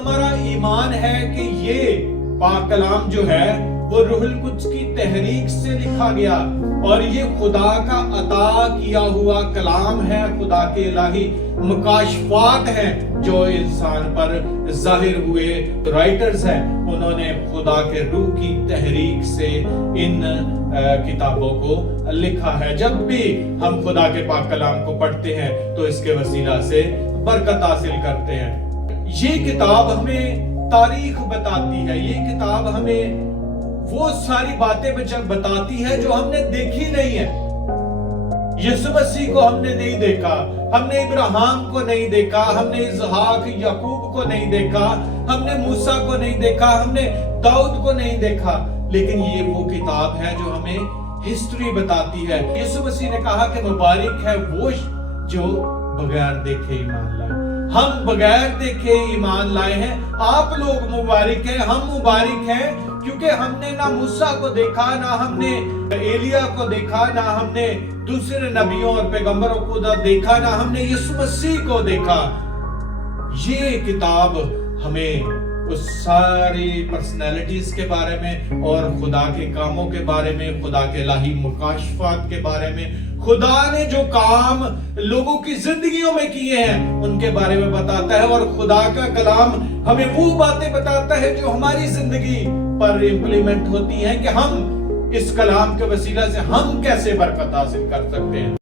ہمارا ایمان ہے کہ یہ پاک کلام جو ہے وہ روح القدس کی تحریک سے لکھا گیا اور یہ خدا کا عطا کیا ہوا کلام ہے، خدا کے الہی مکاشفات ہیں جو انسان پر ظاہر ہوئے۔ رائٹرز ہیں، انہوں نے خدا کے روح کی تحریک سے ان کتابوں کو لکھا ہے۔ جب بھی ہم خدا کے پاک کلام کو پڑھتے ہیں تو اس کے وسیلہ سے برکت حاصل کرتے ہیں۔ یہ کتاب ہمیں تاریخ بتاتی ہے، یہ کتاب ہمیں وہ ساری باتیں بتاتی ہے جو ہم نے دیکھی نہیں ہے۔ یسوع مسیح کو ہم نے نہیں دیکھا، ہم نے ابراہیم کو نہیں دیکھا، ہم نے اسحاق یعقوب کو نہیں دیکھا، ہم نے موسیٰ کو نہیں دیکھا، ہم نے داؤد کو نہیں دیکھا، لیکن یہ وہ کتاب ہے جو ہمیں ہسٹری بتاتی ہے۔ یسوع مسیح نے کہا کہ مبارک ہے وہ جو بغیر دیکھے ایمان لائے۔ ہم بغیر دیکھے ایمان لائے ہیں، آپ لوگ مبارک ہیں، ہم مبارک ہیں، کیونکہ ہم نے نہ موسیٰ کو دیکھا، نہ ہم نے ایلیا کو دیکھا، نہ ہم نے دوسرے نبیوں اور پیغمبروں کو دیکھا، نہ ہم نے یسوع مسیح کو دیکھا۔ یہ کتاب ہمیں اس ساری پرسنالٹیز کے بارے میں اور خدا کے کاموں کے بارے میں، خدا کے الہی مکاشفات کے بارے میں، خدا نے جو کام لوگوں کی زندگیوں میں کیے ہیں ان کے بارے میں بتاتا ہے، اور خدا کا کلام ہمیں وہ باتیں بتاتا ہے جو ہماری زندگی پر امپلیمنٹ ہوتی ہیں کہ ہم اس کلام کے وسیلہ سے ہم کیسے برکت حاصل کر سکتے ہیں۔